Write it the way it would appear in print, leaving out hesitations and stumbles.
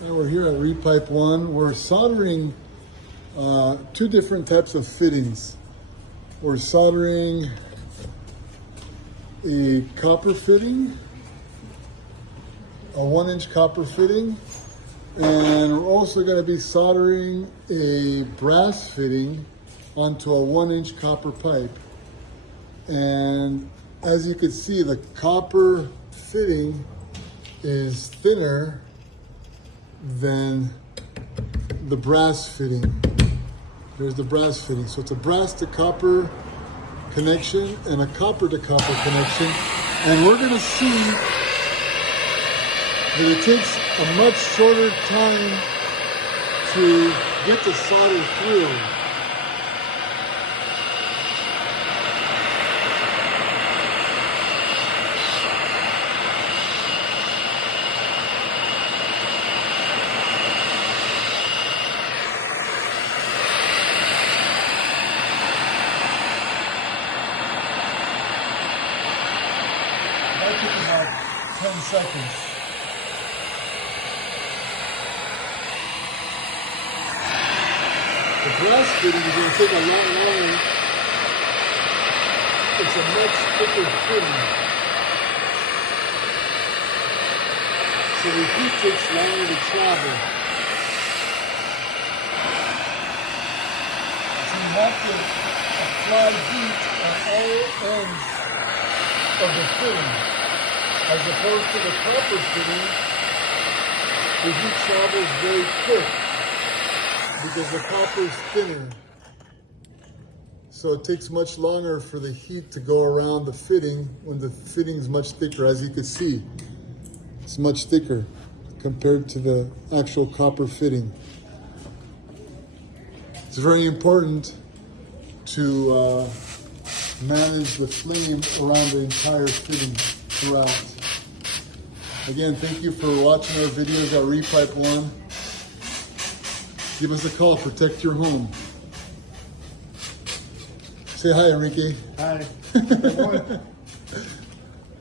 And we're here at Repipe 1. We're soldering two different types of fittings. We're soldering a copper fitting, a 1-inch copper fitting, and we're also going to be soldering a brass fitting onto a 1-inch copper pipe. And as you can see, the copper fitting is thinner than the brass fitting. There's the brass fitting. So it's a brass to copper connection and a copper to copper connection. And we're going to see that it takes a much shorter time to get the solder through. That took about 10 seconds. The brass fitting is going to take a lot longer. It's a much thicker fitting. So the heat takes longer to travel. So you have to apply heat at all ends of the fitting. As opposed to the copper fitting, the heat travels very quick because the copper is thinner. So it takes much longer for the heat to go around the fitting when the fitting is much thicker. As you can see, it's much thicker compared to the actual copper fitting. It's very important to manage the flame around the entire fitting throughout. Again, thank you for watching our videos at Repipe 1. Give us a call, protect your home. Say hi, Enrique. Hi.